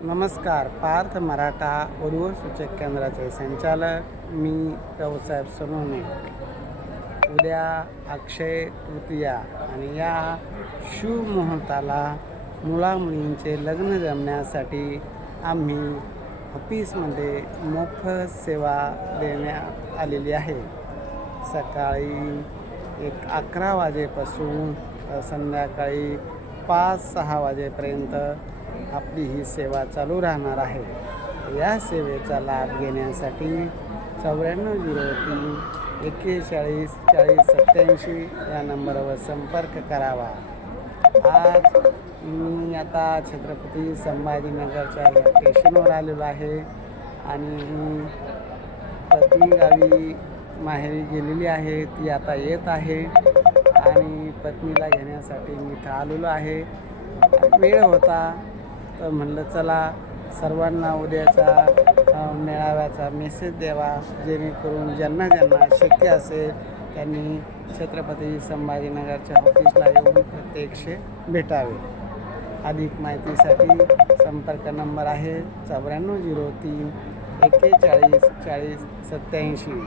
नमस्कार. पार्थ मराठा उर्वर सूचक केंद्राचे संचालक मी रावसाहेब सोनवणे. उद्या अक्षय तृतीया आणि या शुभ मुहूर्ताला मुलामुलींचे लग्न जमण्यासाठी आम्ही ऑफिसमध्ये मोफत सेवा देण्यात आलेली आहे. सकाळी 11 वाजेपासून संध्याकाळी 5-6 वाजेपर्यंत आपली ही सेवा चालू राहणार आहे. या सेवेचा लाभ घेण्यासाठी 9403 41 40 87 या नंबरवर संपर्क करावा. आज मी आता छत्रपती संभाजीनगरच्या या स्टेशनवर आलेलो आहे आणि पत्नी गावी माहेरी गेलेली आहे. ती आता येत आहे आणि पत्नीला घेण्यासाठी मी इथं आलेलो आहे. वेळ होता तर म्हणलं चला सर्वांना उद्याचा मेळाव्याचा मेसेज द्यावा, जेणेकरून ज्यांना शक्य असेल त्यांनी छत्रपती संभाजीनगरच्या ऑफिसला येऊन प्रत्यक्ष भेटावे. अधिक माहितीसाठी संपर्क नंबर आहे 9403 41 40 87.